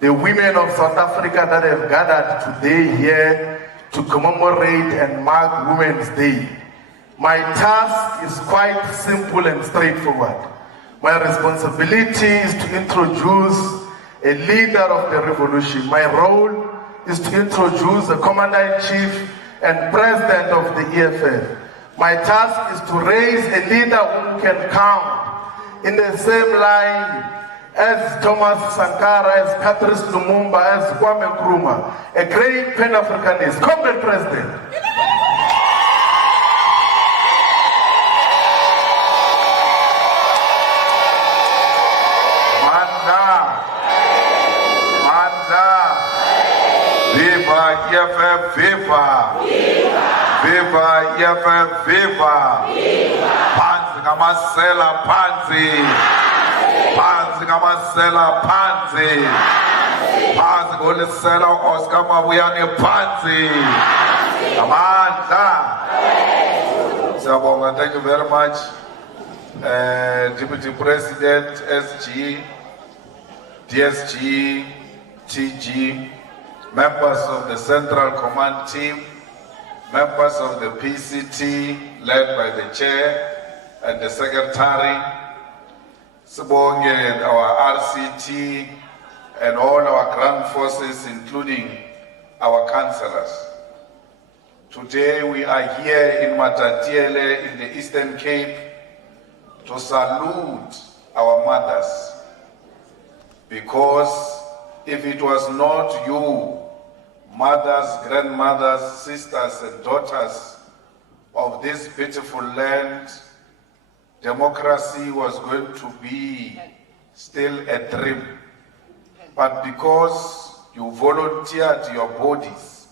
the women of South Africa that have gathered today here to commemorate and mark Women's Day. My task is quite simple and straightforward. My responsibility is to introduce a leader of the revolution. My role is to introduce the Commander-in-Chief and President of the EFF. My task is to raise a leader who can count in the same line as Thomas Sankara, as Patrice Lumumba, as Kwame Nkrumah, a great Pan-Africanist. Comrade President. Viva EFF, viva! Viva EFF, viva! Phansi ngamasela phansi! Phansi ngamasela phansi! Phansi ngolisela Oscar Mabuyane phansi! Amandla! Siyabonga, thank you very much. Deputy President, SG, DSG, TG, members of the Central Command Team, members of the PCT, led by the Chair and the Secretary, Sibonge, our RCT, and all our ground forces, including our councillors. Today we are here in Matatiele in the Eastern Cape to salute our mothers, because if it was not you, mothers, grandmothers, sisters and daughters of this beautiful land, democracy was going to be still a dream. But because you volunteered your bodies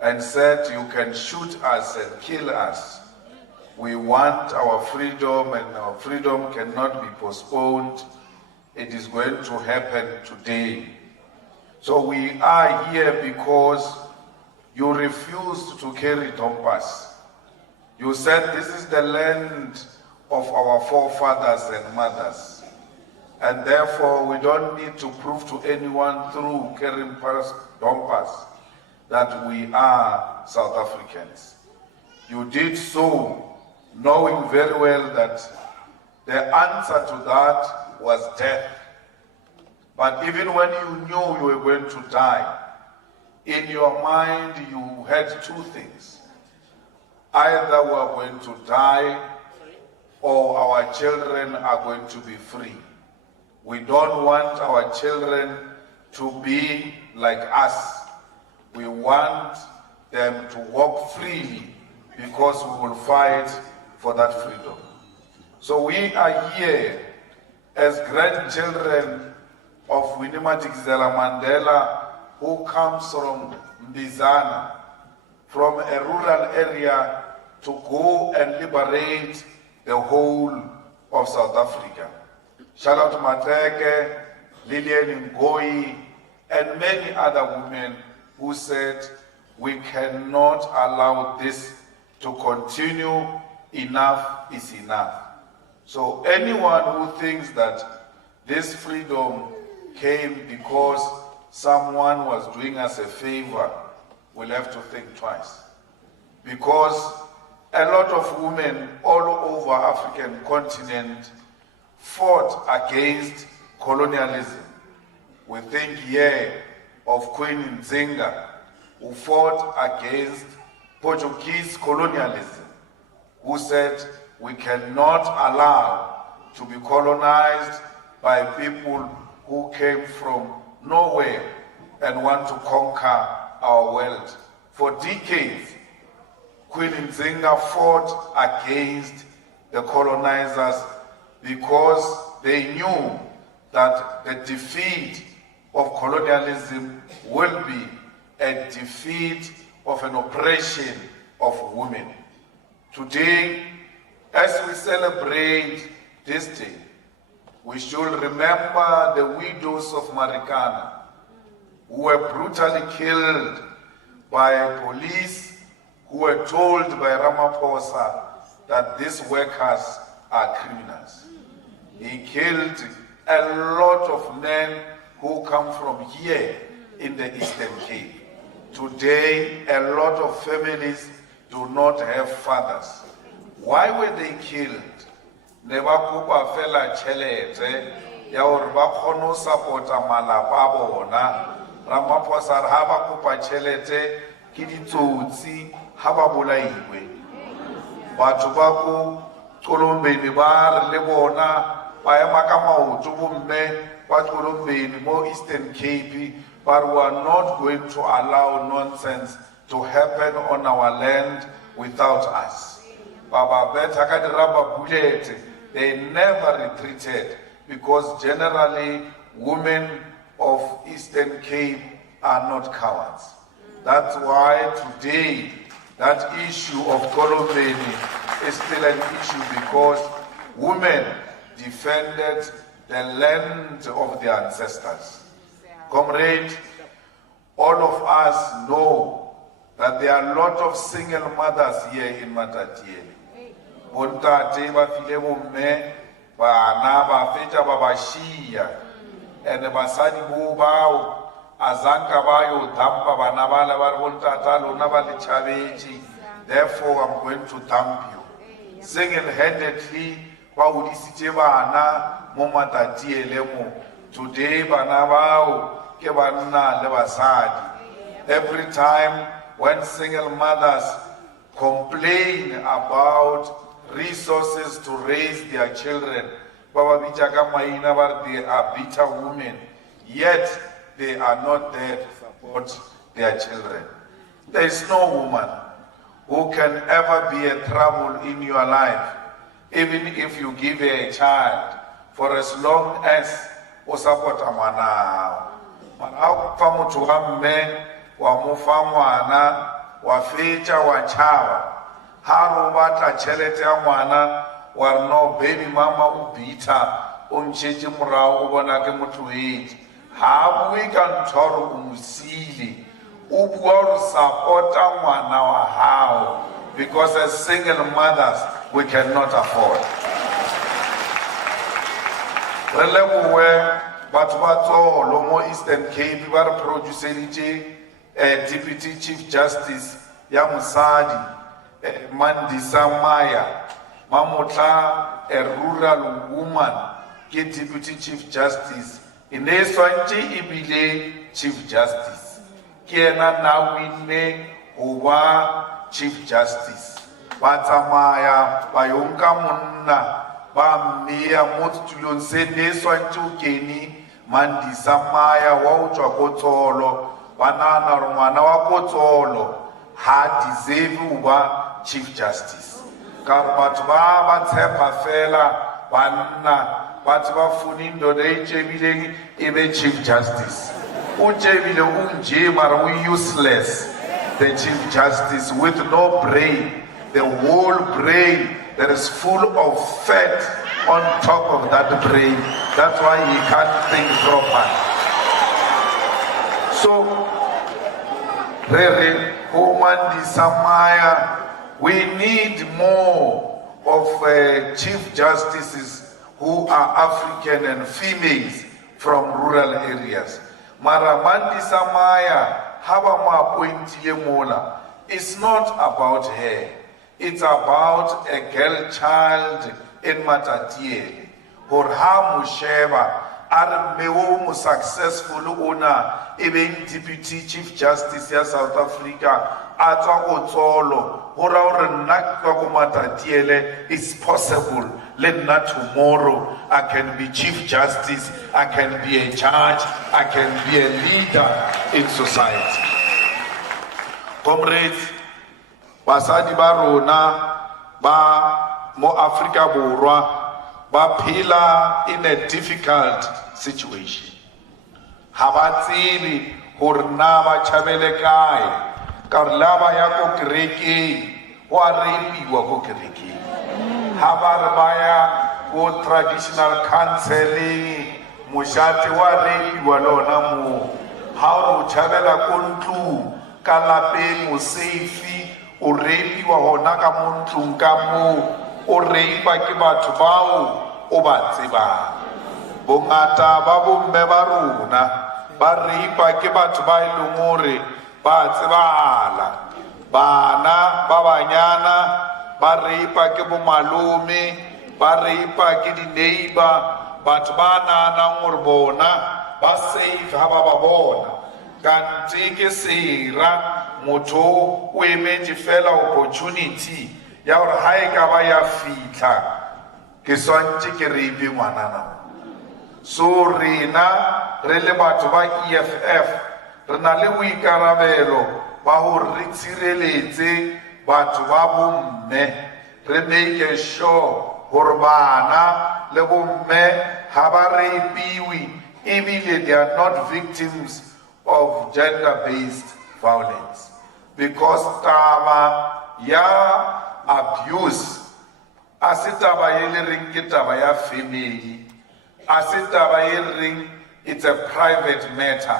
and said you can shoot us and kill us, we want our freedom, and our freedom cannot be postponed. It is going to happen today. So we are here because you refused to carry Dompas. You said this is the land of our forefathers and mothers. And therefore we don't need to prove to anyone through carrying Dompas that we are South Africans. You did so knowing very well that the answer to that was death. But even when you knew you were going to die, in your mind you had two things. Either we are going to die or our children are going to be free. We don't want our children to be like us. We want them to walk freely because we will fight for that freedom. So we are here as grandchildren of Winnie Madikizela Mandela, who comes from Mbizana, from a rural area, to go and liberate the whole of South Africa. Charlotte Mateke, Lillian Ngoyi, and many other women who said, we cannot allow this to continue. Enough is enough. So anyone who thinks that this freedom came because someone was doing us a favor will have to think twice. Because a lot of women all over African continent fought against colonialism. We think here of Queen Nzinga, who fought against Portuguese colonialism, who said we cannot allow to be colonized by people who came from nowhere and want to conquer our world. For decades, Queen Nzinga fought against the colonizers because they knew that the defeat of colonialism will be a defeat of an oppression of women. Today, as we celebrate this day, we should remember the widows of Marikana who were brutally killed by police who were told by Ramaphosa that these workers are criminals. He killed a lot of men who come from here in the Eastern Cape. Today, a lot of families do not have fathers. Why were they killed? Ne ba kopa fela tšhelete ya gore ba kgone ho support-a malapa a bona. Ramaphosa re ha ba kopa tšhelete ke ditsotsi ha ba bolaiwe. Batho ba ko Colombeni ba re le bona ba ema ka maoto bomme ba Colombeni mo Eastern Cape, but we are not going to allow nonsense to happen on our land without us. Baba beta ka diraba bullet, they never retreated because generally women of Eastern Cape are not cowards. That's why today that issue of Colombeni is still an issue because women defended the land of their ancestors. Comrade, all of us know that there are a lot of single mothers here in Matatiele. Bontate ba file bomme, bana ba feta ba ba shia, and basadi bo bao azanka ba yo dampa bana ba le ba bontata lona ba le tšhabetše. Therefore, I'm going to dump you. Single-handedly, ba hodisitše bana mo Matatiele mo. Today, bana bao ke banna le basadi. Every time when single mothers complain about resources to raise their children, baba bitša ka maina ba re they are bitter women, yet they are not there to support their children. There is no woman who can ever be a trouble in your life, even if you give her a child, for as long as o support a ngwana. Mana fa motho ga mme wa mo fa ngwana wa fetša wa tšhaba, ha ro batla tšhelete ya ngwana wa re no baby mama o bitha o ntšhetše morago o bona ke motho etse. Ha bue ka ntho gore o mo siile, o bua gore support-a ngwana wa hao, because as single mothers we cannot afford. Re lebohe batho ba tsolo mo Eastern Cape ba re producereditše Deputy Chief Justice ya mosadi Mandisa Maya Mamotla, a rural woman ke Deputy Chief Justice ine swantše ebile Chief Justice ke ena na winne go ba Chief Justice. Ba tsamaya ba yonka monna ba mmea mo setulong se ne swantše o kene Mandisa Maya wa o tšwa ko Tsolo, ba nagana gore ngwana wa ko Tsolo ha deserve go ba Chief Justice. Ka gore batho ba tshepa fela banna, batho ba funi ndoda e tšebileng e be Chief Justice. O tšebile o nje mara o useless, the Chief Justice with no brain, the whole brain that is full of fat on top of that brain. That's why he can't think properly. So, Mandisa Maya, we need more of Chief Justices who are African and females from rural areas. Mara Mandisa Maya, haba maappointile mola. It's not about her. It's about a girl child in Matatiele. Hor ha mosheba are meo mo successful owner, even Deputy Chief Justice ya South Africa atwa go Tsolo. Hora hore nna kwa go Matatiele, it's possible. Let not tomorrow I can be Chief Justice, I can be a judge, I can be a leader in society. Comrades, basadi ba rona ba mo Africa borwa ba phela in a difficult situation. Ha ba tsebe gore na ba tšhabele kae, ka gore la ba ya ko kerekeng wa repiwa ko kerekeng. Ha ba re ba ya ko traditional counseling, mošate wa repiwa lona mo. Ha o tšhabela ko ntlong ka lapeng o safe, o reipiwa gona ka mo ntlong ka mo, o reipa ke batho bao o ba tsebang. bongata ba bomme ba rona ba ripa ke batho ba ileng hore ba tsebahala, bana ba banyana ba ripa ke bo malome, ba ripa ke di neighbor, batho ba nanang hore bona ba safe ha ba ba bona. Kante ke sera motho o emetse fela opportunity ya hore ha e ka ba ya fitla ke swantse ke ripe ngwanana. So rena re le batho ba EFF re na le boikarabelo ba hore re tshireletse batho ba bomme, re make sure hore bana le bomme ha ba rapiwe ebile they are not victims of gender-based violence, because taba ya abuse asitaba yele ring ke taba ya family, asitaba yele ring it's a private matter.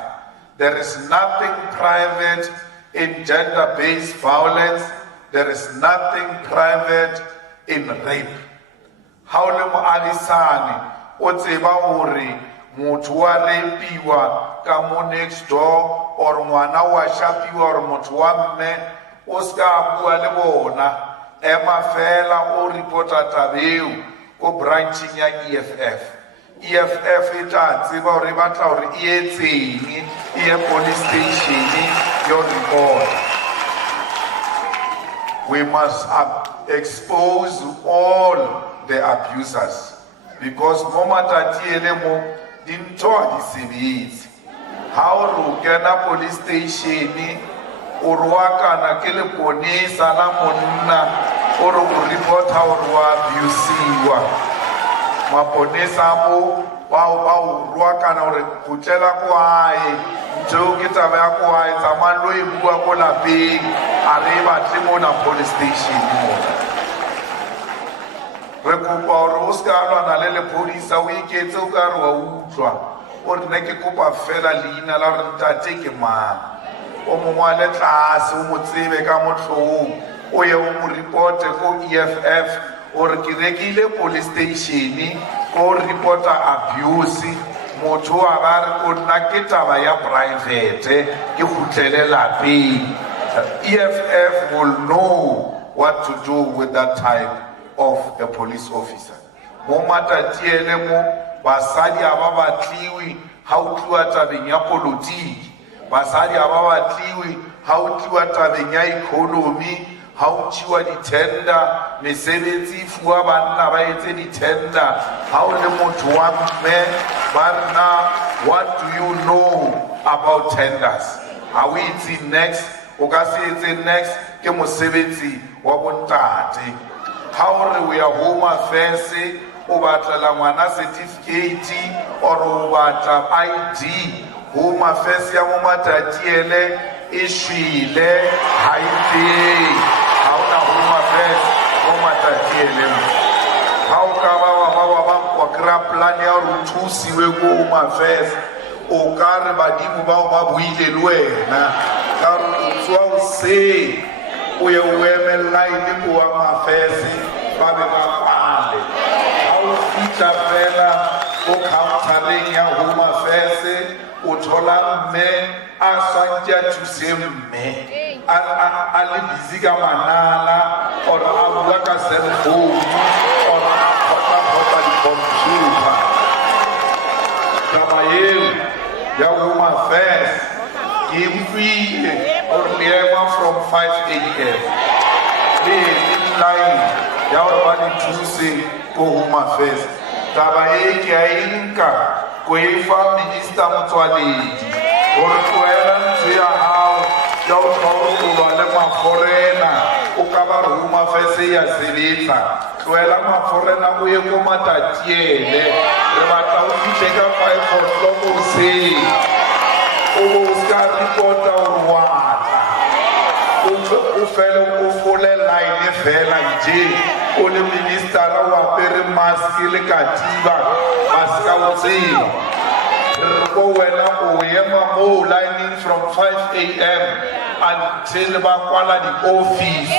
There is nothing private in gender-based violence. There is nothing private in rape. How le mo alisane o tseba hore motho wa rapiwa ka mo next door or ngwana wa shapiwa or motho wa mme o ska bua le bona, ema fela o reporta tabeu ko branching ya EFF. EFF e tla tseba hore ba tla hore e etseng e police station yo report. We must expose all the abusers, because mo Matatiele mo dintho a di sebetse. Ha o re kena police station o rwakana ke le ponisa la monna o re o reporta hore wa abusiwa, maponisa mo ba o rwakana hore kutlela kwae ntho ke taba ya kwae tsamalo e bua ko lapeng a re batle mo na police station mo. Re kopa hore o ska lwana le lepodisa o iketse o ka re wa utlwa o re ne ke kopa fela leina la re ntate ke mang, o mongwe le tlase o mo tsebe ka motlhong o ye o mo reporte ko EFF o re ke rekile police station ko reporta abuse, motho a ba re ko nna ke taba ya private ke khutlele lapeng. EFF will know what to do with that type of a police officer. Mo Matatiele mo basadi aba batliwi ha o tluwa tabeng ya politiki, basadi aba batliwi ha o tluwa tabeng ya economy, ha o tšhiwa ditenda mesebetsi fuwa banna ba etse ditenda, ha o le motho wa mme ba rena what do you know about tenders, ha o itse next o ka se etse next ke mosebetsi wa bontate. Ha o re o ya home affairs o batla ngwana certificate or o batla ID, home affairs ya mo Matatiele e shwile ha ite ha ona home affairs mo Matatiele. Ha o ka ba kwa kra plan ya ho thusiwe ko home affairs o ka re badimo ba buile le wena ka re o tswa o se o ye o emela ile ko wa affairs ba be ba kwale. Ha o fitla fela o countereng ya home affairs o thola mme a swantse a thuse mme a le busy ka manala or a bua ka cell phone or a khota di computer. Taba eo ya home affairs ke mfile or leema from 5 a.m. le line ya hore ba di thuse ko home affairs. Taba e ke a inka ko e fa minister Motswaledi gore tloela ntho ya hao ya o tshwarololwa le maforena o ka ba re home affairs ya sebetsa. Tloela maforena o ye ko Matatiele, re batla o fihle ka 5 o'clock hoseng o ska reporta o watla o fele o fole line fela nje o le minister o apere mask le katiba maska o tseba go wena o yema mo lining from 5 a.m. until ba kwala di office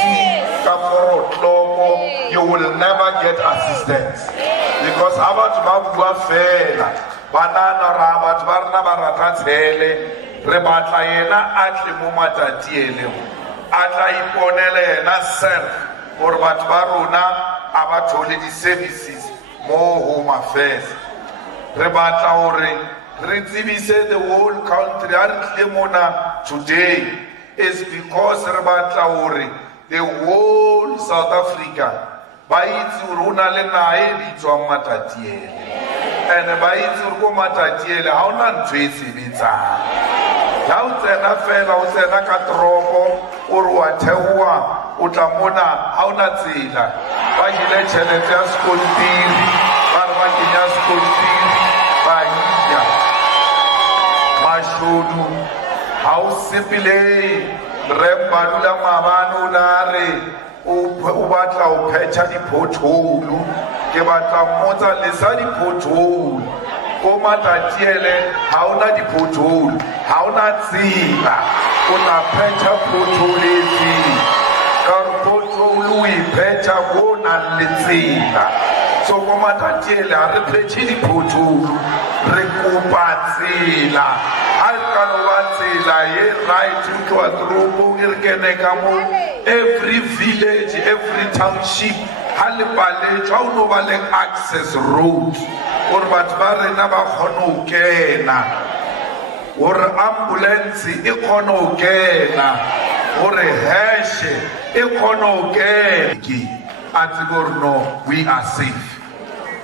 you will never get assistance. Because abantu ba bua fela, banana ra batho ba rena ba rata tshele, re batla yena a tle mo Matatiele, a tla iponele yena self, gore batho ba rona a ba thole di-services mo Home Affairs. Re batla gore re tsebise the whole country a re tle mona today is because re batla gore the whole South Africa ba itse gore o na le nae bitswang Matatiele, and ba itse gore ko Matatiele ha ona ntho e sebetsang. Ha o tsena fela o tsena ka toropo o re wa theoa o tla mona ha ona tsela ba jile tšhelete ya skontiri ba re ba kenya skontiri ba iya mashodu ha o sepile re badula mabane o nare o batla o phetha di-pothole ke batla mmotsa lesa di-pothole ko Matatiele ha ona di-pothole ha ona tsela o tla phetha pothole efeng ka re pothole o iphetha ko o nang le tsela. So ko Matatiele ha re phethe di-pothole re kopa tsela ha re ka no ba tsela ye right o tloa toropong e re kene ka mo every village, every township ha le paletswe ha o no ba le access road gore batho ba rena ba kgone ho kena, gore ambulance e kgone ho kena, gore heshe e kgone ho kena a tsebe gore no, we are safe.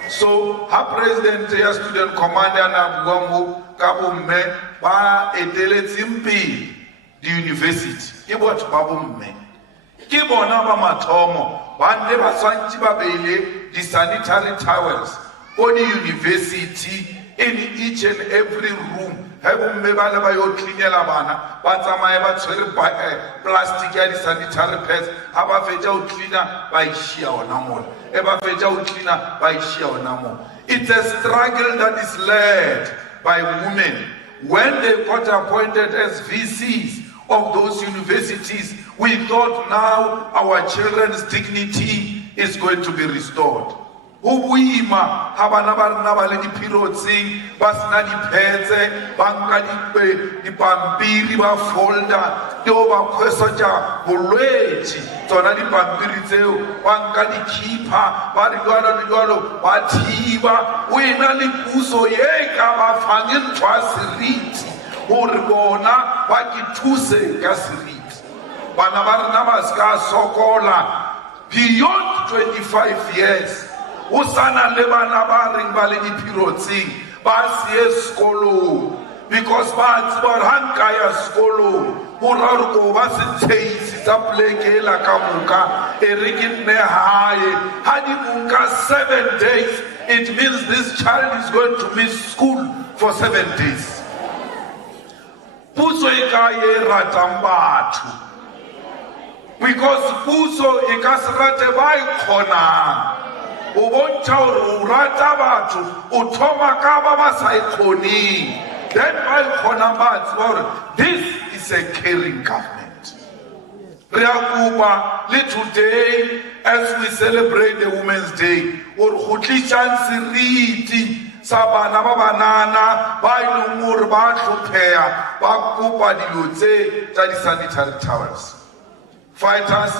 So ha president ya student commander na bua mo ka bomme ba eteletseng pele di-university ke batho ba bomme, ke bona ba mathomo ba nne ba swantse ba beile di-sanitary towels ko di-university in each and every room. Ha bomme ba le ba yo cleanela bana ba tsamaye ba tshwere plastic ya di-sanitary pads, ha ba fetsa ho cleana ba ishia ona mona, e ba fetsa ho cleana ba ishia ona mona. It's a struggle that is led by women. When they got appointed as VCs of those universities, we thought now our children's dignity is going to be restored. Ho boima ha bana ba rena ba le diphirotsing ba sena diphetse ba nka dipampiri ba folder teo ba khwesotša bolwetši tsona dipampiri tseo ba nka dikhipa ba di jwalo ba thiba o ena le puso ye ka ba fang ntho ya seriti gore bona ba ke thuse ka seriti. Bana ba rena ba ska sokola beyond 25 years. Usana le bana ba reng ba le diphirotsing ba siye sekolong because ba tseba hanka ya sekolong o ra re ko ba se tseisi tsa pleke la ka moka e re ke nne hae ha di moka 7 days, it means this child is going to miss school for 7 days. Puso e ka ye ratang batho because puso e ka se rate ba e kgonang. O bontšha gore o rata batho o thoma ka ba ba sa ikgoneng, then ba ikgonang ba tseba gore this is a caring government. Re a kopa le today as we celebrate the Women's Day gore go tlišang seriti sa bana ba banana ba e leng gore ba tlhopheya ba kopa dilo tse tsa di-sanitary towels. Fighters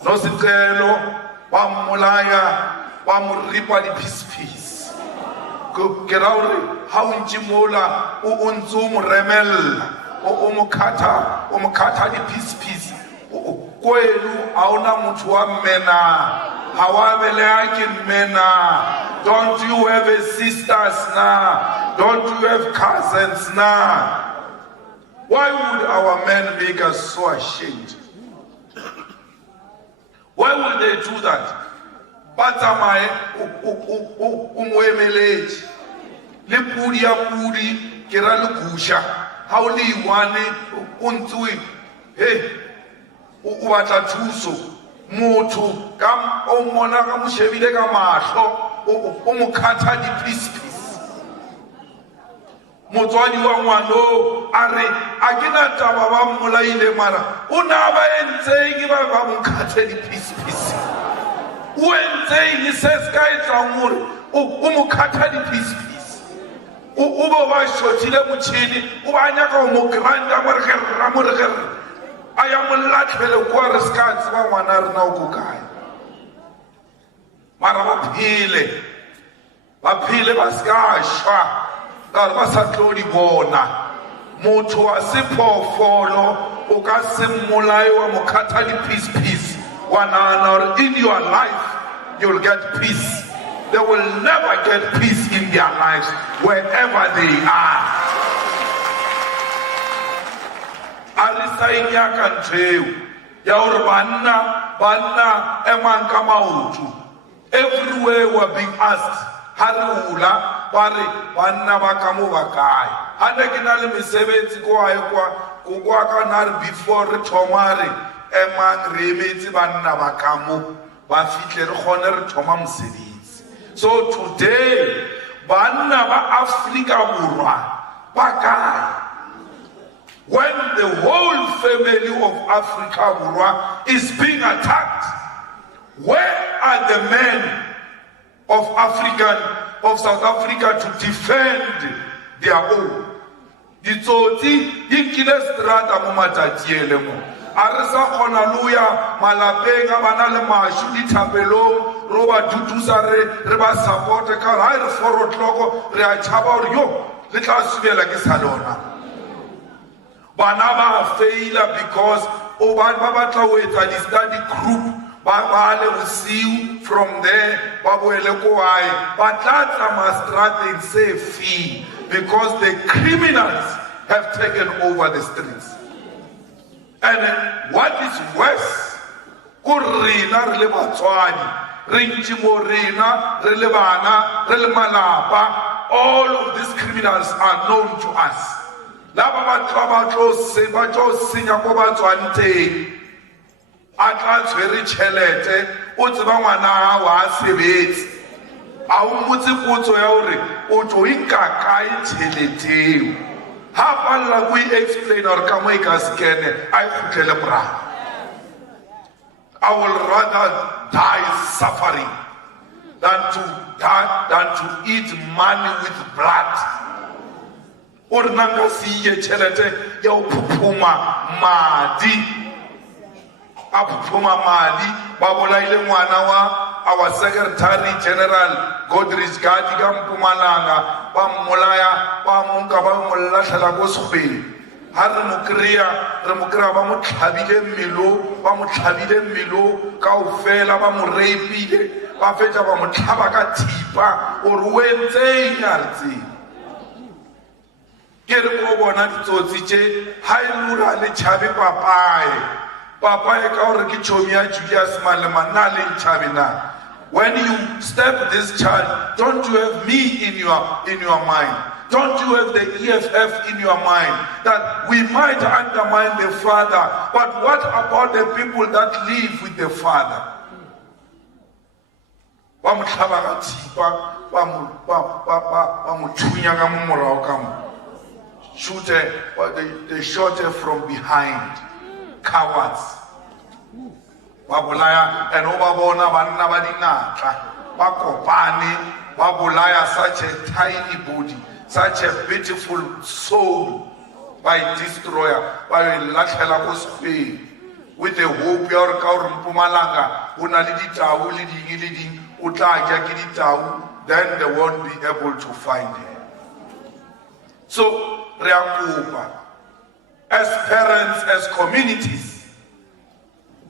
no setlelo ba mmolaya ba mo ripa di-piece ke ra gore ha o ntse mola o ntse o mo remella o mo khatha di-piece kwenu ha ona motho wa mmena ha wa belea ke mmena. Don't you have a sisters na? Don't you have cousins na? Why would our men make us so ashamed? Why would they do that? Batamae umwemeleti le pudi ya pudi kera le kusha ha o le iwane o ntse he o batla thuso motho ka o mona ka mo shebile ka mahlo o mo khatha di-piece motswadi wa ngwano a re a ke na taba ba mmolaile mara o na ba entseng ba mo kgathe di-piece o entseng se se ka etsang gore o mo kgatha di-piece o bo ba shotile motšhini o ba nyaka go mo granta moregerra a ya mo latlhele kwa re se ka tseba ngwana rena o ko kae mara ba phele ba se ka šwa ka re ba sa tlo di bona motho wa sephoofolo o ka se mmolae wa mo kgatha di-piece wa nagana gore in your life you'll get peace. They will never get peace in their lives wherever they are. Alisa inyaka nteu ya gore banna emang ka maoto. Everywhere we're being asked harula bare banna ba ka mo ba kae. Hane ke na le mesebetsi kwa ka before re thomare emang re emetse banna ba ka mo ba fitle re kgone re thoma mosebetsi. So today, banna ba Africa borwa ba kae? When the whole family of Africa borwa is being attacked, where are the men of South Africa to defend their own? Ditsotsi di nkile strata mo Matatiele mo. Arisa Hallelujah, malapeng a bana le mashu dithapelong ro ba dudusa re ba support ka ha re 4 o'clock re a tshaba hore yo le tla subela ke salona bana ba faila because o ba batla ho etsa di study group ba le bosiu from there ba boele ko wae ba tlatsa mastrateng se fi because the criminals have taken over the streets. And what is worse, kurina re le batswadi, re ntse mo rena, re le bana, re le malapa, all of these criminals are known to us. Laba ba tlo senya ko ba tswang teng. A tla tshwere tšhelete, o tseba ngwana wa sebetse. A o mmotse potso ya hore o tlo inka kae tšheleteng. Hapa we explain or come make us scan I will rather die suffering than to eat money with blood. Or nanga siye chelete ya upupuma madi. Apupuma madi babola ile mwana wa our Secretary General Godrich Gadi Gampumalanga, Bamolaya, Bamunka Bamulashla Gospe, Haramukria, Ramukra Bamuthabide Milo, Kaufela Bamurepide, Bafeta Bamutabaka Tipa, or Wednesday Yarzi. Get over Natsozice, Hailura Le Chavi Papai. Papa Julius Malema Nali Chavina. When you step this child, don't you have me in your mind? Don't you have the EFF in your mind? That we might undermine the father, but what about the people that live with the father? Shoot they shot her from behind. Cowards. Babulaya and Obabona Banabadinata. Bakopani, Babulaya, such a tiny body, such a beautiful soul by destroyer, by Lachelabos Pay, with a hope your Kaurum Pumalanga, Unalidita, Uliding, Uta Jakidita, then they won't be able to find her. So, Reakupa. As parents, as communities,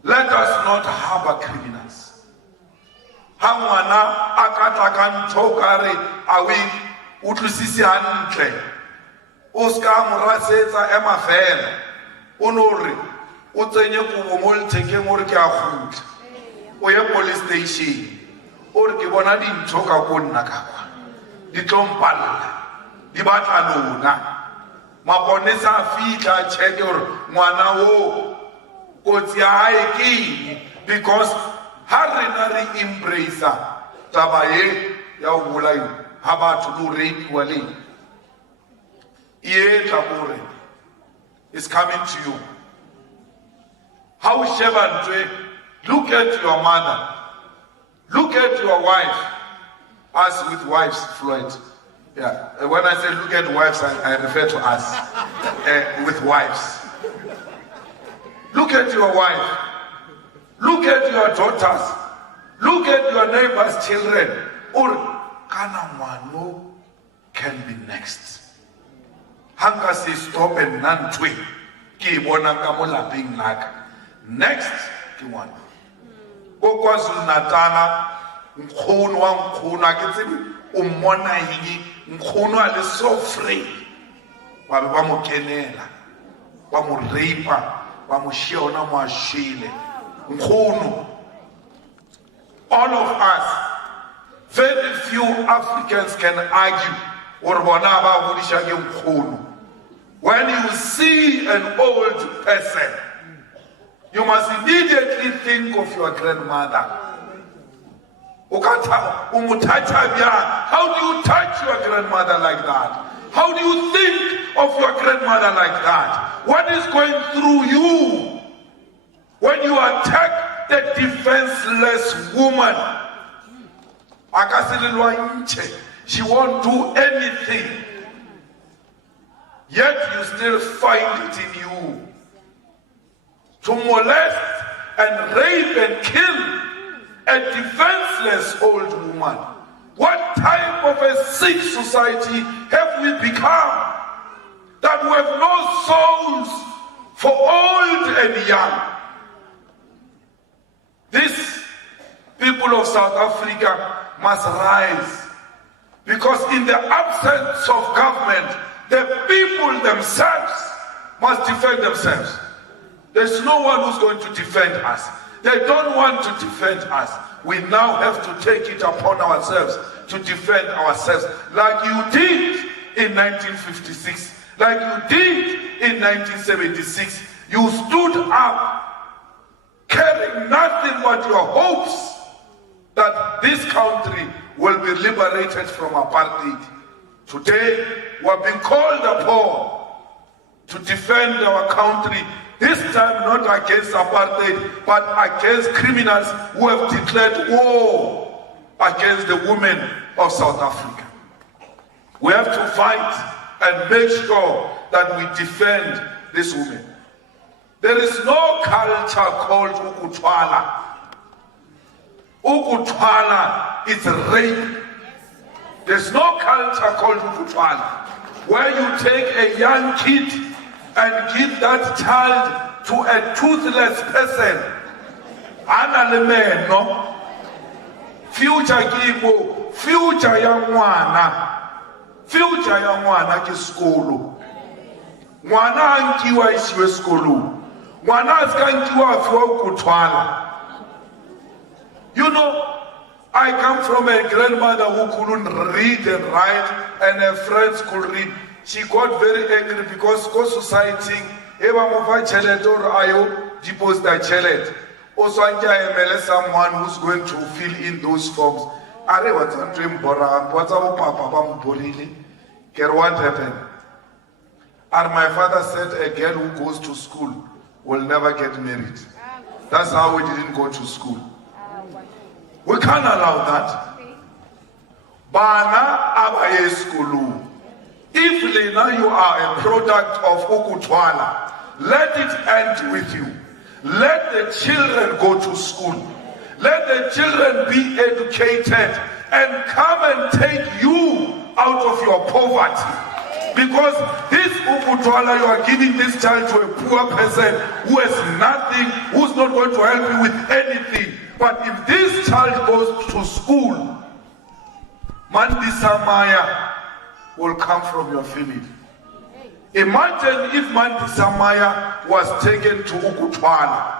let us not harbor criminals. Hamwana akatakan tokare awi utlusisi antle. Oscar Murasetsa emafela. Onore utsenye kubomol teke more ke akhut. Oye police station. Or ke bona dinthoka ko nna ka kwa. Di tlompalla. Di batla lona. Maponesa fika check your mwana wo kotsi ya hae ke because harinari embracer tabaye ya ubulayo ha batho lo ready wale is coming to you. How Shebantwe, look at your mother, look at your wife, us with wives, Floyd. Yeah, when I say look at wives, I refer to us with wives. Look at your wife, look at your daughters, look at your neighbors' children. Or Kanamano can be next. Hanga say stop and none twin. Next, Kiwan. KwaZulu Natal, Nkhono wa Nkhono, aketsebe o mmona higi, Nkhono a le so free. Ba be ba mo kenela, ba mo rape, ba mo shiona mo ashile. Nkhono. All of us, very few Africans can argue or bona ba hodisha ke Nkhono. When you see an old person, you must immediately think of your grandmother. How do you touch your grandmother like that? How do you think of your grandmother like that? What is going through you when you attack the defenseless woman? She won't do anything. Yet you still find it in you to molest and rape and kill a defenseless old woman. What type of a sick society have we become that we have no souls for old and young? These people of South Africa must rise, because in the absence of government, the people themselves must defend themselves. There's no one who's going to defend us. They don't want to defend us. We now have to take it upon ourselves to defend ourselves, like you did in 1956, like you did in 1976. You stood up carrying nothing but your hopes that this country will be liberated from apartheid. Today, we are being called upon to defend our country, this time not against apartheid, but against criminals who have declared war against the women of South Africa. We have to fight and make sure that we defend these women. There is no culture called ukutwala. Ukutwala is rape. There's no culture called ukutwala, where you take a young kid and give that child to a toothless person. Analemeno. Future kibo, future ya mwana ki skolo. Mwana ankiwa isiwe skolo. Mwana askankiwa afiwa ukutwala. You know, I come from a grandmother who couldn't read and write, and her friends could read. She got very angry because society, eba mova chelet or ayo deposit a chelet. Also, someone who's going to fill in those forms. Are what's on dream bora, what's our papa bolili? What happened? And my father said a girl who goes to school will never get married. That's how we didn't go to school. We can't allow that. Bana abaye skulu. If Lena, you are a product of ukutwala, let it end with you. Let the children go to school. Let the children be educated and come and take you out of your poverty. Because this ukutwala, you are giving this child to a poor person who has nothing, who's not going to help you with anything. But if this child goes to school, Mandi Samaya will come from your family. Imagine if Mandi Samaya was taken to Ukutwala.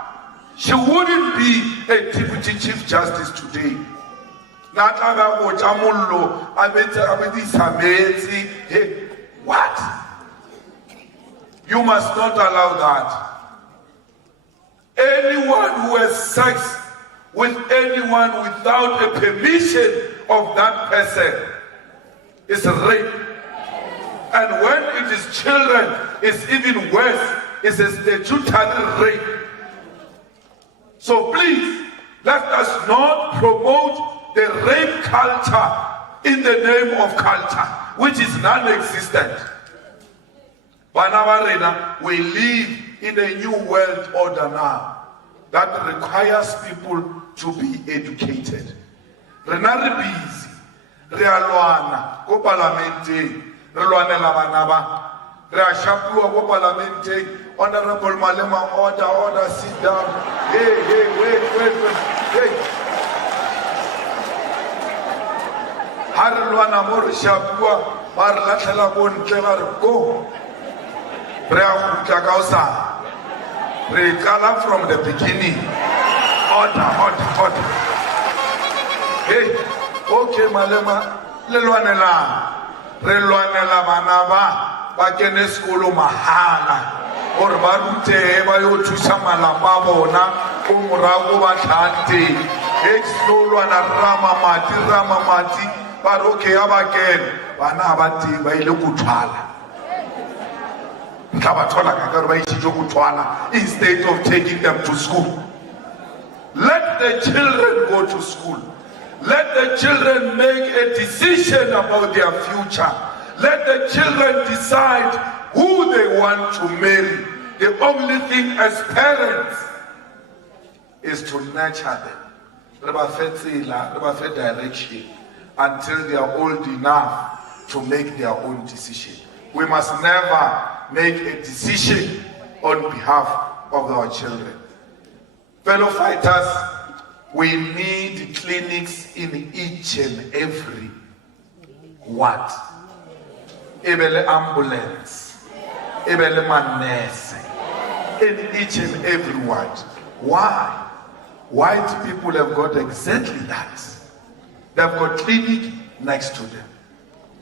She wouldn't be a deputy chief justice today. What? You must not allow that. Anyone who has sex with anyone without the permission of that person is rape. And when it is children, it's even worse. It's a statutory rape. So please, let us not promote the rape culture in the name of culture, which is non-existent. Banavarena, we live in a new world order now that requires people to be educated. Rena re busy, re a lwana ko parlamenteng, re lwanela bana ba, re a shapiwa ko parlamenteng. Honorable Malema, order, sit down. Hey, wait. Hey. Harlwana mo re shapiwa, ba re latlhela ko ntle ba re go. Re a gutla ka osa. Re kala from the beginning. Order. Hey, okay Malema, le lwanela. Re lwanela bana ba kene sekolo mahala. Or barute ba yo thusa malapa a bona ko morago ba tlhante exolwa na rama mati ba roke ya ba kene bana ba teng ba ile go thwala nka ba thola ka re ba itse go thwala instead of taking them to school. Let the children go to school. Let the children make a decision about their future. Let the children decide who they want to marry. The only thing as parents is to nurture them. Direction until they are old enough to make their own decision. We must never make a decision on behalf of our children. Fellow fighters, we need clinics in each and every ward. Ebele ambulance, ebele manese, in each and every ward. Why? White people have got exactly that. They've got clinic next to them.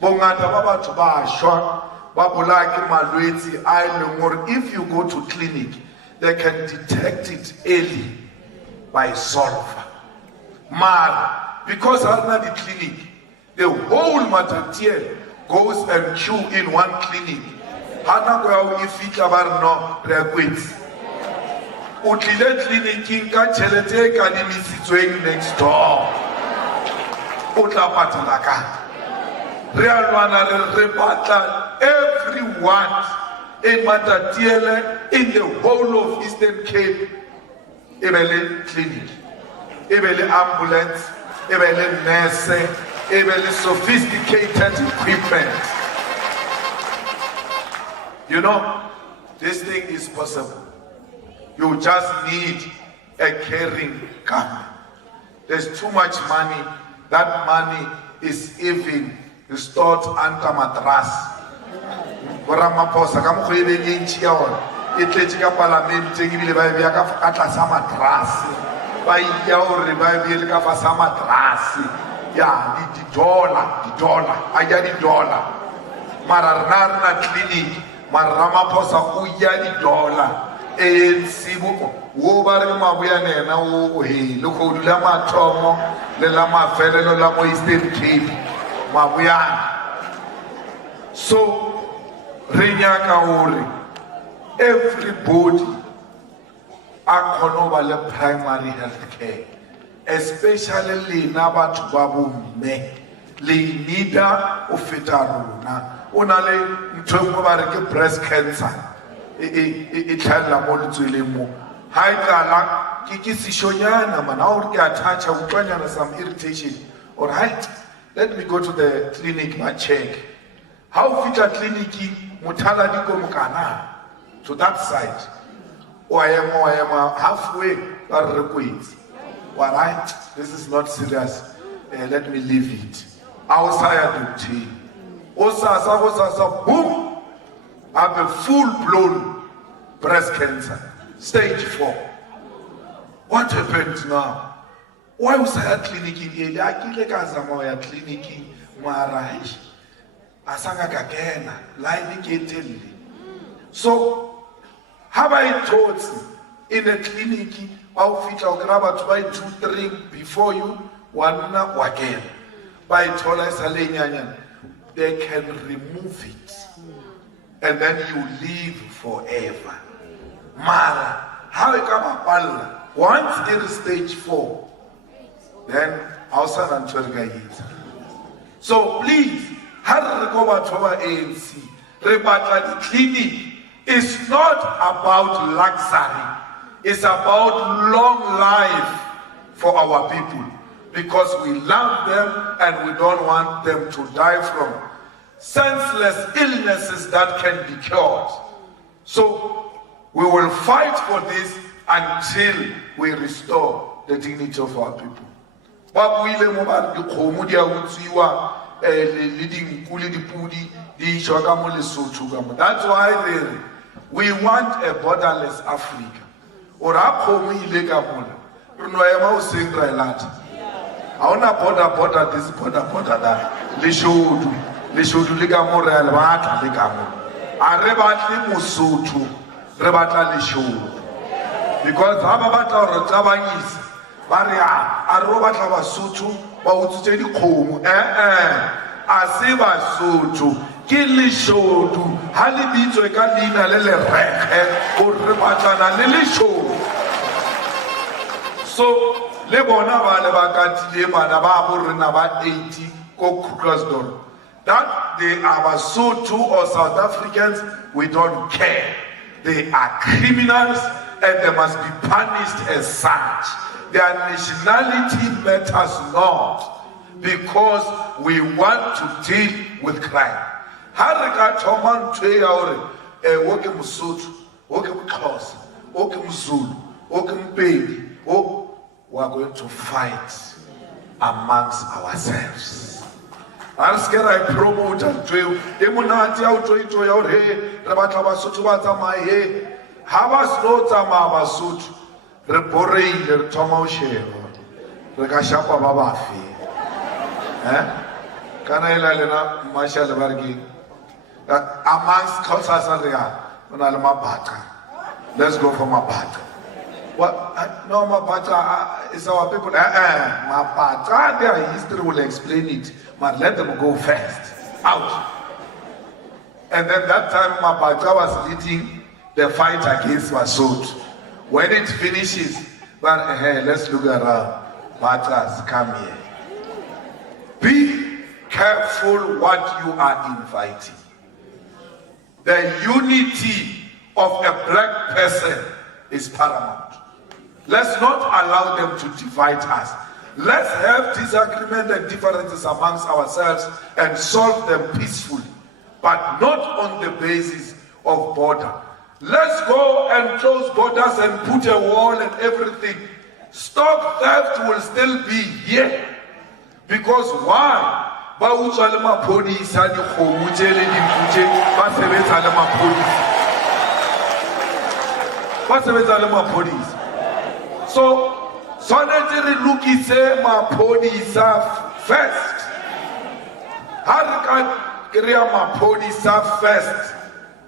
Bongata baba tuba ashwa, babulaki Maluti Civic. If you go to clinic, they can detect it early by solver. Mara, because I'm the clinic, the whole Matatiele goes and queue in one clinic. Hana kwa ifika barno requits. Utlile clinic ka chelete ka di misitsweng next door. Utla patalaka. Realwana re batla everyone in Matatiele, in the whole of Eastern Cape, ebele clinic, ebele ambulance, ebele nurse, ebele sophisticated equipment. You know, this thing is possible. You just need a caring government. There's too much money. That money is even stored under mattress. Boramaposa ka mo go ebele ntsi ya ona e tletse ka parliament e bile ba be ka tlasa mattress ba ya hore ba be le ka fa sa mattress ya di dollar aya di dollar mara rna clinic mara Ramaphosa o ya di dollar e sibo wo ba re mabuya nena o he le go dula mathomo le la mafelelo la mo Eastern Cape mabuya. So everybody akonoba le primary health care, especially le na batho ba bomme le leader o feta rona o na le ntho ba re ke breast cancer e tlhalla mo letsweleng mo ha e kala ke sishonyana mana o re ke attach o tlanyana some irritation. All right, let me go to the clinic and check. How fit a clinic mutala di go mukana to that side. I am halfway request. All right, this is not serious. Let me leave it. Outside the tea. Osa, boom! I have a full-blown breast cancer, stage 4. What happened now? Why was I at clinic in Ely? I can't get clinic in Maraj. Asanga kagena, line keteli. So, have I taught in a clinic, outfit or grab to buy 2-3 before you, one again. By Tola Salenyan. they can remove it. And then you live forever. Mara, how it come up? Once it is stage 4, then outside and Twerga. So please, how to recover to our ANC? Rebatla clinic is not about luxury. It's about long life for our people, because we love them and we don't want them to die from senseless illnesses that can be cured. So we will fight for this until we restore the dignity of our people. That's why we want a borderless Africa. Or border this, border that. Lishodu liga more alvata liga mo. Arebatli musutu, rebata lishodu. Because Hababata or Tabangis, Maria, Arobata Basutu, Bautudi Komu, Asiba Sutu, Kilishodu, Halibito Galina Lele Rek, or Rebatana Lili Show. So, Lebona Valevakati, Lebanaba, Renaba 80, Kokukasdor. That they are Basotho or South Africans, we don't care. They are criminals and they must be punished as such. Their nationality matters not, because we want to deal with crime. Harika Toman Tweyaure, Woke Musutu, Woke Mukos, Woke Muzulu, Woke Baby, we are going to fight amongst ourselves. Asker I promote and trail. Emunati out to it to your head. Rabataba Sutuata my head. Havas no Tamaba suit. Repore the Tomo share. Regashapa Babafi. Can I Lena Marshall Vargi? Amongst Kosasaria, Unalama Bata. Let's go for Mapata. What? No, Mapata is our people. Mapata, their history will explain it. But let them go first. Out. And then that time Mapata was leading the fight against Masud. When it finishes, but hey, let's look around. Matas, come here. Be careful what you are inviting. The unity of a black person is paramount. Let's not allow them to divide us. Let's have disagreement and differences amongst ourselves and solve them peacefully, but not on the basis of border. Let's go and close borders and put a wall and everything. Stock theft will still be here. Because why? So, Sonetary Luki say Mapodisa first. How can create Mapodisa first?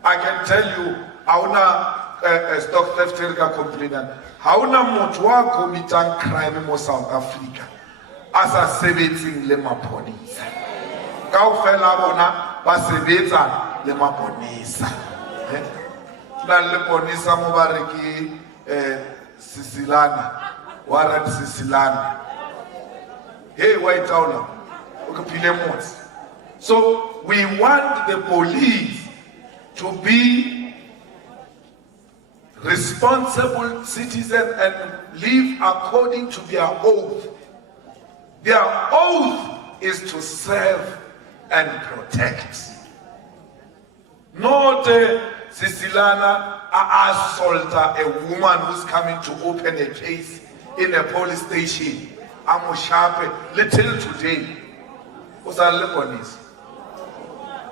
I can tell you, Auna stock theft complainant. Hauna Motwa committing crime in South Africa. As a 17 lema Podisa. Kaufela Bona, Basebeta lema Podisa. Na leponisa Mubariki Sicilana. Warren Sicilana. Hey, White Town. So we want the police to be responsible citizens and live according to their oath. Their oath is to serve and protect. Not Sicilana assaulter, a woman who's coming to open a case in a police station. Amushape, little today.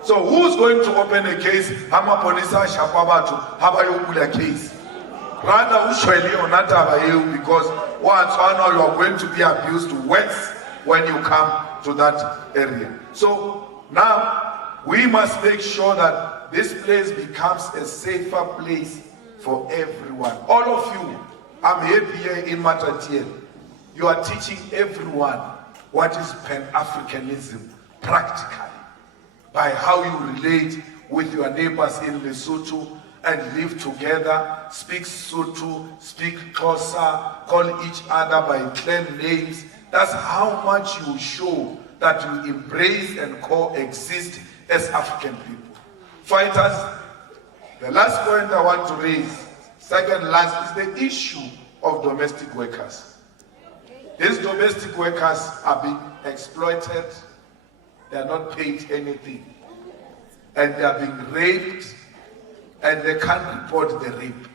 So who's going to open a case? Hama Polisa Shapabatu, Habayobula case. Rather, Ushweli or Natabayu, because once one you are going to be abused worse when you come to that area. So now we must make sure that this place becomes a safer place for everyone. All of you, I'm here in Matatiele. You are teaching everyone what is Pan-Africanism practically. by how you relate with your neighbors in Lesotho and live together, speak Sotho, speak Xhosa, call each other by clan names. That's how much you show that you embrace and coexist as African people. Fighters, the last point I want to raise, second last, is the issue of domestic workers. These domestic workers are being exploited, they are not paid anything, and they are being raped, and they can't report the rape.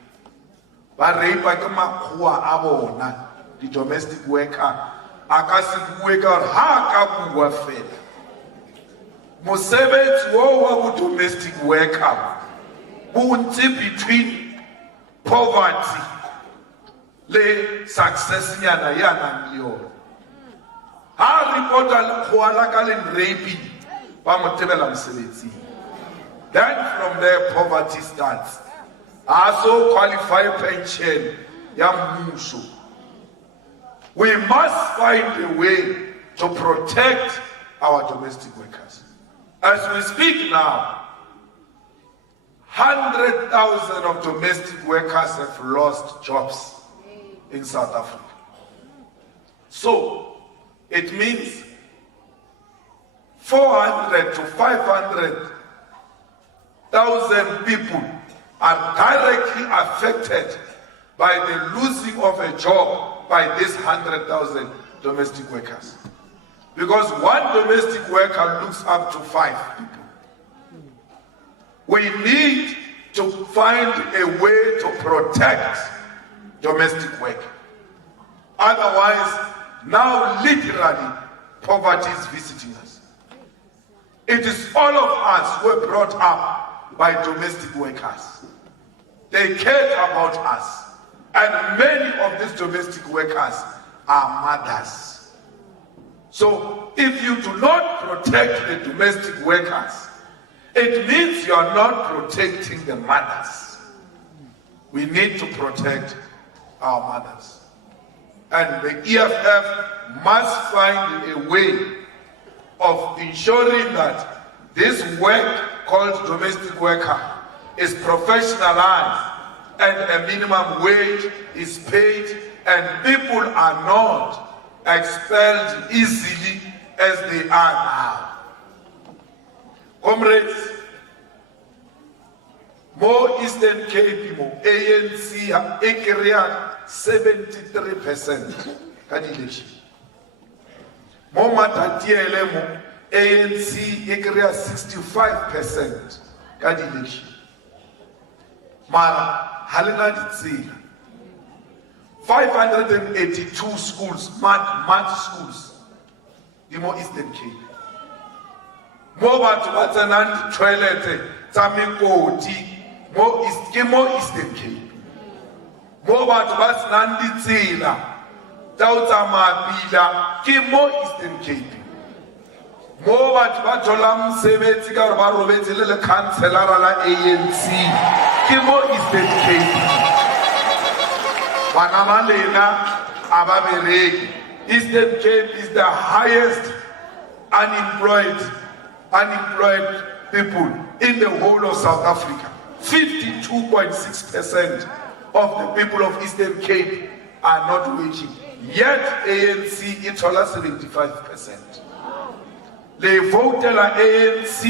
But rape the domestic worker, Mosebetsi wo wa domestic worker between poverty le success nyana yana mliona ha report go ala ka le rape ba motebela mosebetsi. Then from there poverty starts. Also qualify pension ya mmuso. We must find a way to protect our domestic workers. As we speak now, 100,000 of domestic workers have lost jobs in South Africa. So it means 400 to 500,000 people are directly affected by the losing of a job by these 100,000 domestic workers. Because one domestic worker looks up to 5 people. We need to find a way to protect domestic work. Otherwise, now literally, poverty is visiting us. It is all of us who were brought up by domestic workers. They cared about us. And many of these domestic workers are mothers. So if you do not protect the domestic workers, it means you are not protecting the mothers. We need to protect our mothers. And the EFF must find a way of ensuring that this work called domestic worker is professionalized and a minimum wage is paid and people are not expelled easily as they are now. Comrades, more Eastern Cape, more ANC, area 73% election. More Matatiele, more ANC, area 65% election. Mara, Halina Ditsila. 582 schools, math schools, the more Eastern Cape. More Batwatanand toilet, Tamikoti, more Eastern Cape. More Batwatanandi Zila, Tautamabila, more Eastern Cape. More Batwatolam Sevetika Barovetilla Cancelara ANC, more Eastern Cape. Eastern Cape is the highest unemployed people in the whole of South Africa. 52.6% of the people of Eastern Cape are not working. Yet ANC is all 75%. They voted la ANC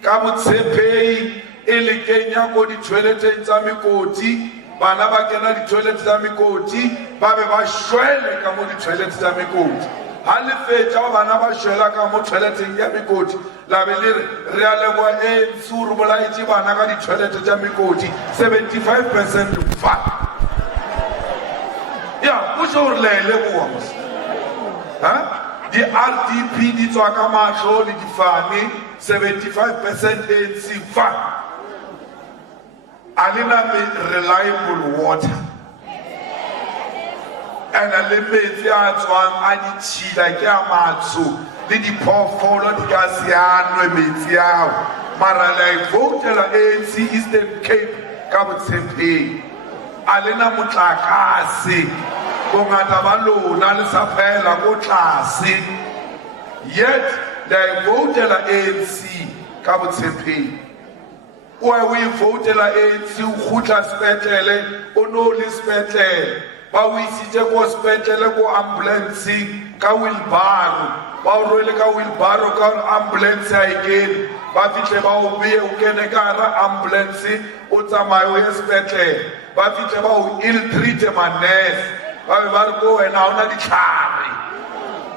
Kamutsepei ele Kenya ko di toilet tsa mikoti. Bana ba kena di toilet tsa mikoti ba be ba shwele ka mo di toilet tsa mikoti ha le fetsa bana ba shwela ka mo toileteng ya mikoti la be le re a leboa e tsuru bolaitse bana ka di toilet tsa mikoti 75% fa ya o so re le leboa mos ha di RDP di tswa ka mahlo le di fane 75% ANC fa Alina reliable water. And a limit one and she like Yamatsu, did the poor follow the Gassian Remitiao, Maralai voted ANC Eastern Cape, Kabutsepe, Alina Mutlakasi, Bongatabalo, Nalisapela, Mutlasi. Yet they voted ANC, ka botshepegi wa o ivotela ANC o khutla sepetlele o no le sepetlele ba o isitse ko sepetlele ko ambulance ka wheelbarrow ba o rwele ka wheelbarrow ka ambulance a ikene ba fihle ba o beye o kene ka hara ambulance o tsamaye o ye sepetlele ba fihle ba o ill treat manese ba be ba re ko wena o na ditlhare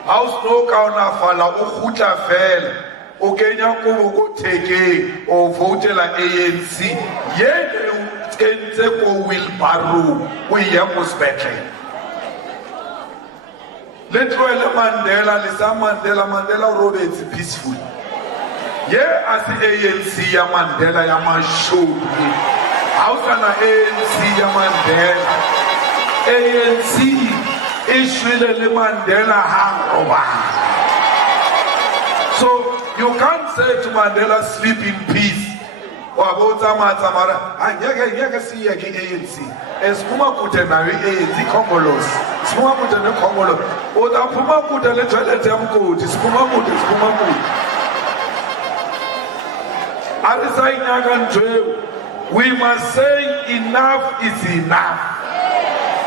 ha o sno ka ona fala o khutla fela o kenya kobo ko thekeng o votela ANC yene o kentse ko wheelbarrow o ya ko sepetlele le tloele Mandela le sa Mandela o robetse peaceful ye a se ANC ya Mandela ya mashobi ha o sana ANC ya Mandela ANC e shwele le Mandela ha roba. So you can't say to Mandela sleep in peace wabotsa matsamara angeke siye ke ANC esiphuma kude nayo ANC Congolose siphuma kude ne Congolo o da phuma kude le toilet yamkoti siphuma kude arisainyaka njwe we must say enough is enough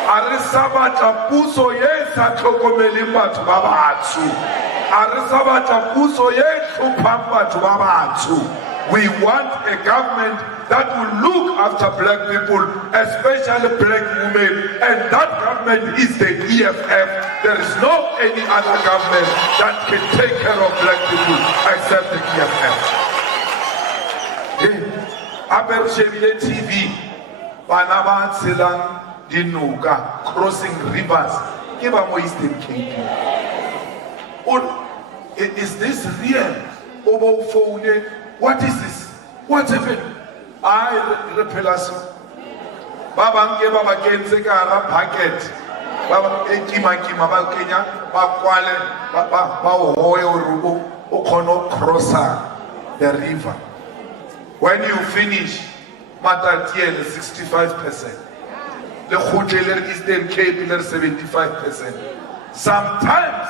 arisabata puso yesa tlhokomele batho ba batsho arisabata puso ye tlhophang batho ba batsho. We want a government that will look after black people, especially black women, and that government is the EFF. There is no any other government that can take care of black people except the EFF. Abershebile TV, Banaba Tselang Dinuka, crossing rivers, give a Eastern Cape. Is this real? Obo phone. What is this? What happened? I repelaso. Baba nge baba kenze ka ra packet. Baba ekima ba Kenya ba kwale ba hoyo rubo o khono crosser the river. When you finish Matatiele 65%. The hotel Eastern Cape 75%. Sometimes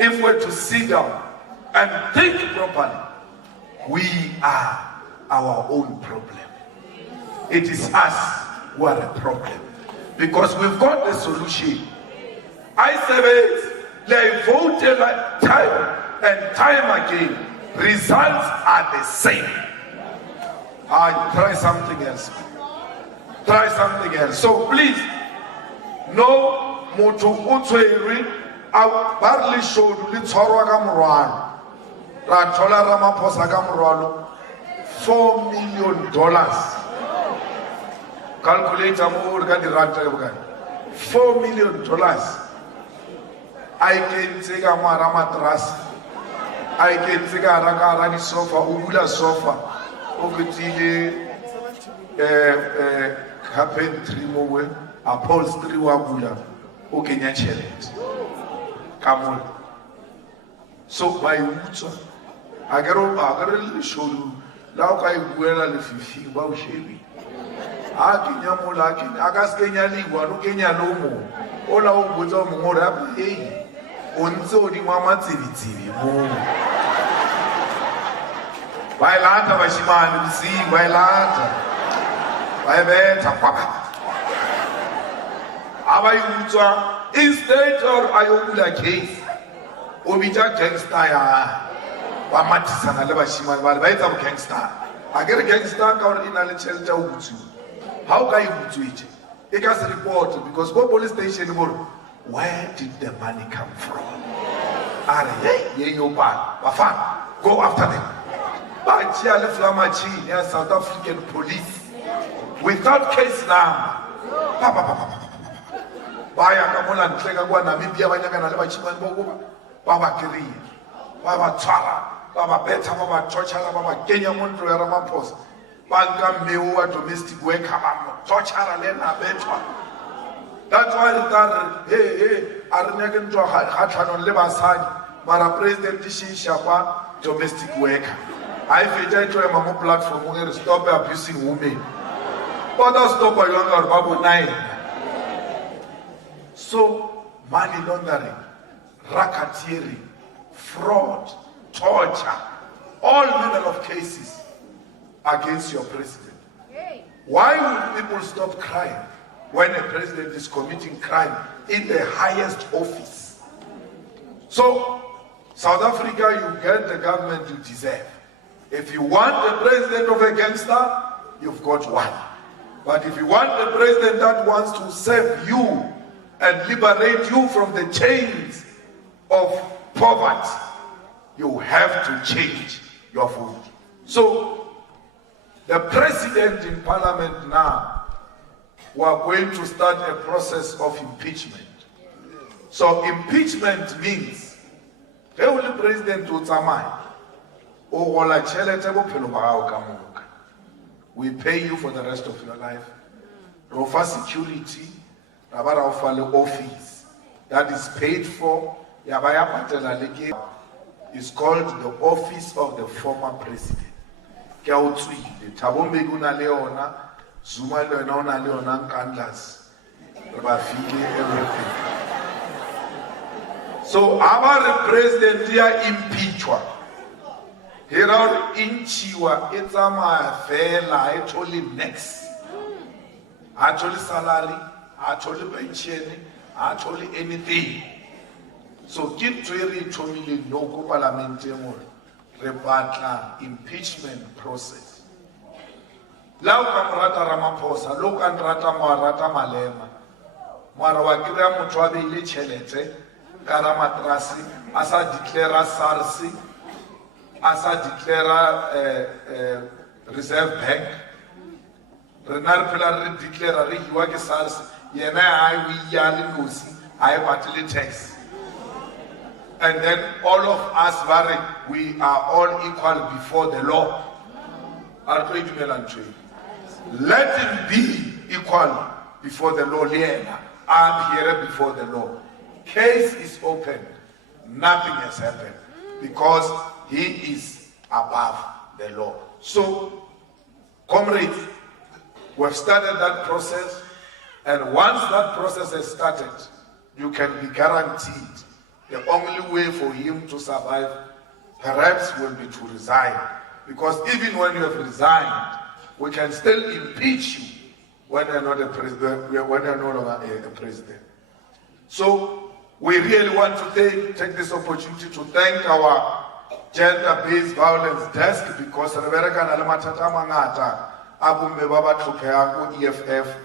if we're to sit down and think properly, we are our own problem. It is us who are the problem. Because we've got the solution. I say they voted like time and time again. Results are the same. Try something else. Try something else. So please, no moto utsweri barley showed litsorwa ka morwalo. Ratola Ramaphosa ka morwalo $4 million. Calculator mo ka di ranta ka bokae? $4 million. I can take a mara matras. I can take a raka di sofa, ubula sofa. Okutile carpentry mo upholstery wa bula. Okenya chelet. Come on. So by utso agaro show la ka ibuela le fifi ba o shebi a kenya mola ke aga skenya liwa no kenya lomo ola o botsa mo ngora ba hey o ntse di mama tsibitsiri mo bailanta ba shimane bisi bailanta ba betha kwaba aba yutswa instead or ayobula case obita gangster ya ba matisana le bashimane ba etsa bo gangster a ke re gangster ka hore ina le tšhelete o butsu how ka e butsuitse e ka se report because go police station bo where did the money come from are hey ye yo ba fa go after them ba tšea le flamachi ya South African police without case number ba ya ka mola ntle ka kwa Namibia ba nyakana le bashimane bo Baba Kiri, Baba Tara, Baba Beta, Baba Chochara, Baba Kenya Montro, Ramapos, Banga Mewa, domestic worker, Chochara, Lena, Betwa. That's why the hey, Arnagan Hatan on Levasad, Mara President Tishi Shapa, domestic worker. I feel to a mamma platform, we're going to stop abusing women. But I'll stop a younger Babu 9. So, money laundering. Racketeering, fraud, torture, all manner of cases against your president. Why would people stop crying when a president is committing crime in the highest office? So, South Africa, you get the government you deserve. If you want the president of a gangster, you've got one. But if you want the president that wants to save you and liberate you from the chains of poverty, you have to change your vote. So, the president in parliament now, we are going to start a process of impeachment. So impeachment means, the only president to we pay you for the rest of your life. Offer security, office that is paid for. It's called the office of the former president. So our president here impeachwa. Here are inchiwa, it's a fela, actually next. Actually salary, actually pension, actually anything. So keep trading 2 million no parliament rebatla impeachment process. Lau kamrata Ramaphosa, lo kanrata Marata Malema. Mara wa kira motho a beile tšhelete ka ra matrasi, a sa declare SARS, a sa declare Reserve Bank. Rena re phela re declare re hiwa ke SARS, yena ai we ya le nosi, ai patile tax. And then all of us, we are all equal before the law. Let him be equal before the law. I'm here before the law. Case is open. Nothing has happened because he is above the law. So, comrades, we've started that process, and once that process has started, you can be guaranteed the only way for him to survive perhaps will be to resign. Because even when you have resigned, we can still impeach you when you're not a president, when you're no longer a president. So we really want to take this opportunity to thank our gender-based violence desk, because EFF,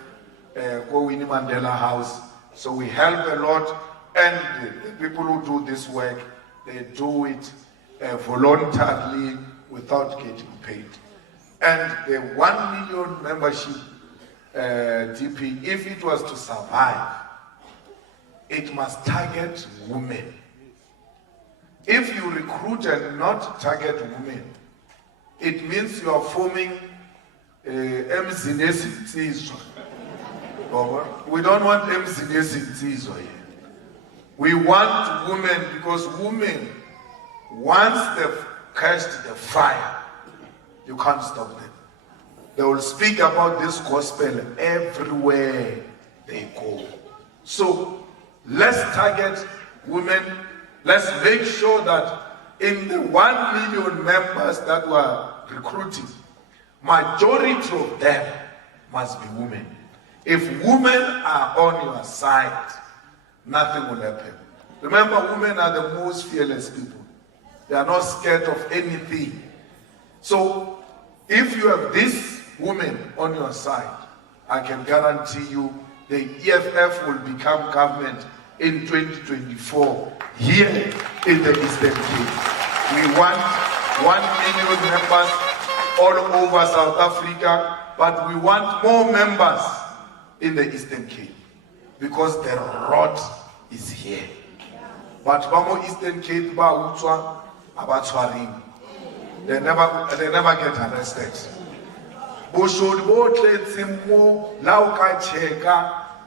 Winnie Mandela House. So we help a lot. And the people who do this work, they do it voluntarily without getting paid. And the 1 million membership DP, if it was to survive, it must target women. If you recruit and not target women, it means you are forming MZNS. We don't want MZNS here. We want women, because women, once they've catched the fire, you can't stop them. They will speak about this gospel everywhere they go. So let's target women. Let's make sure that in the 1 million members that we're recruiting, majority of them must be women. If women are on your side, nothing will happen. Remember, women are the most fearless people. They are not scared of anything. So, if you have this woman on your side, I can guarantee you the EFF will become government in 2024 here in the Eastern Cape. We want 1 million members all over South Africa, but we want more members in the Eastern Cape, because the rod is here. But Bamo Eastern Cape, they never get arrested.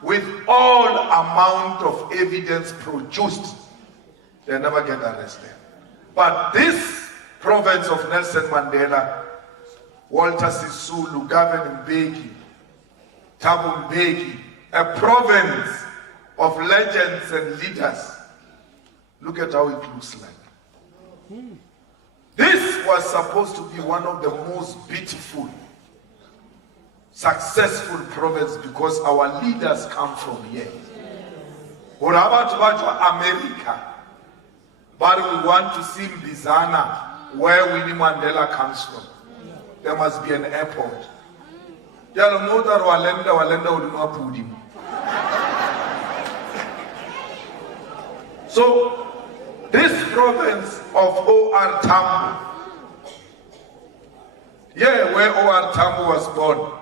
With all amount of evidence produced, they never get arrested. But this province of Nelson Mandela, Walter Sisulu, Gavin Mbeki, Thabo Mbeki, a province of legends and leaders. Look at how it looks like. This was supposed to be one of the most beautiful, successful provinces because our leaders come from here. Or about America, but we want to see Mbizana, where Winnie Mandela comes from. There must be an airport. So, this province of O.R. Tambo, where O.R. Tambo was born,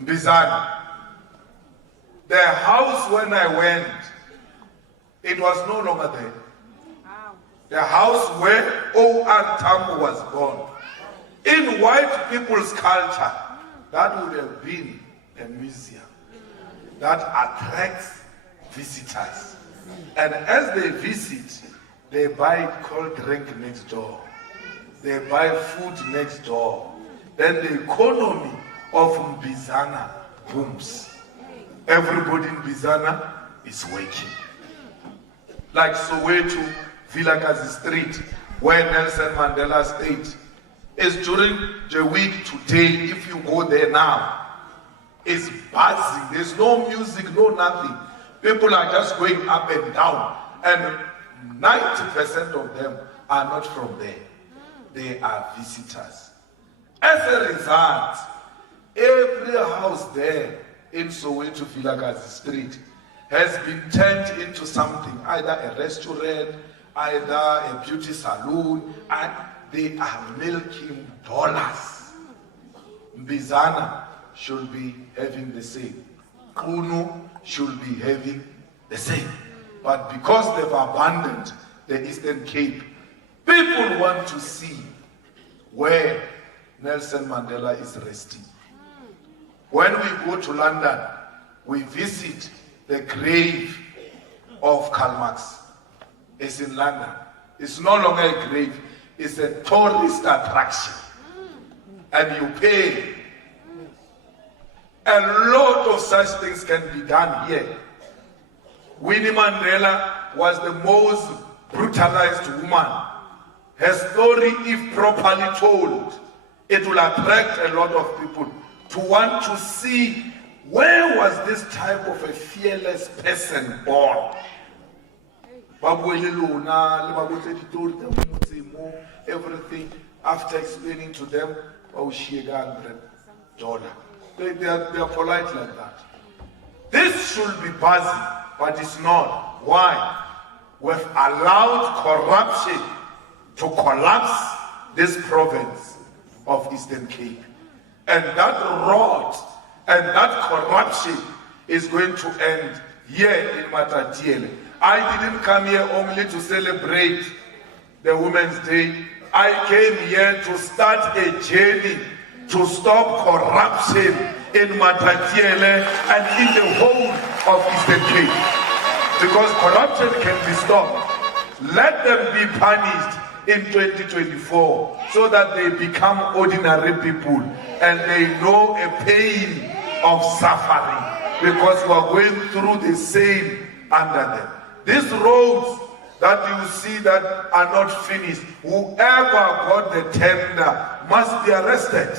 Mbizana. The house when I went, it was no longer there. The house where O.R. Tambo was born. In white people's culture, that would have been a museum that attracts visitors. And as they visit, they buy cold drink next door. They buy food next door. Then the economy of Mbizana booms. Everybody in Mbizana is working. Like Soweto, Vilakazi Street, where Nelson Mandela stayed. It's during the week today, if you go there now, it's buzzing. There's no music, no nothing. People are just going up and down. And 90% of them are not from there. They are visitors. As a result, every house there in Soweto, Vilakazi Street has been turned into something, either a restaurant, either a beauty salon, and they are milking dollars. Mbizana should be having the same. Kunu should be having the same. But because they've abandoned the Eastern Cape, people want to see where Nelson Mandela is resting. When we go to London, we visit the grave of Karl Marx. It's in London. It's no longer a grave. It's a tourist attraction. And you pay. A lot of such things can be done here. Winnie Mandela was the most brutalized woman. Her story, if properly told, it will attract a lot of people to want to see where was this type of a fearless person born. Everything, after explaining to them, $100. They are polite like that. This should be buzzing, but it's not. Why? We've allowed corruption to collapse this province of Eastern Cape. And that rot and that corruption is going to end here in Matatiele. I didn't come here only to celebrate the Women's Day. I came here to start a journey to stop corruption in Matatiele and in the whole of Eastern Cape. Because corruption can be stopped. Let them be punished in 2024 so that they become ordinary people and they know a pain of suffering because we are going through the same under them. These roads that you see that are not finished, whoever got the tender must be arrested.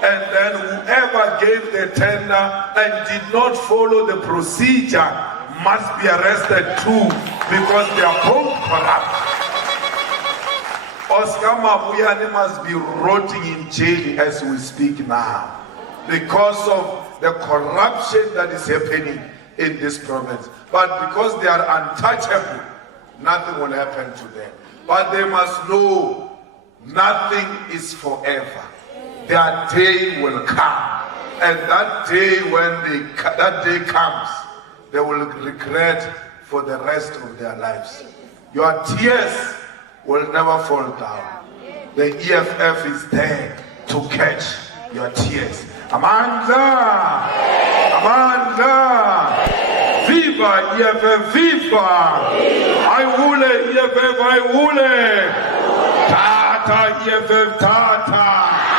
And then whoever gave the tender and did not follow the procedure must be arrested too, because they are both corrupt. Oscar Mabuyane must be rotting in jail as we speak now because of the corruption that is happening in this province. But because they are untouchable, nothing will happen to them. But they must know nothing is forever. Their day will come. And that day, when that day comes, they will regret for the rest of their lives. Your tears will never fall down. The EFF is there to catch your tears. Amanda! Amanda! Viva EFF, viva! I wule EFF, I wule! Tata EFF, tata!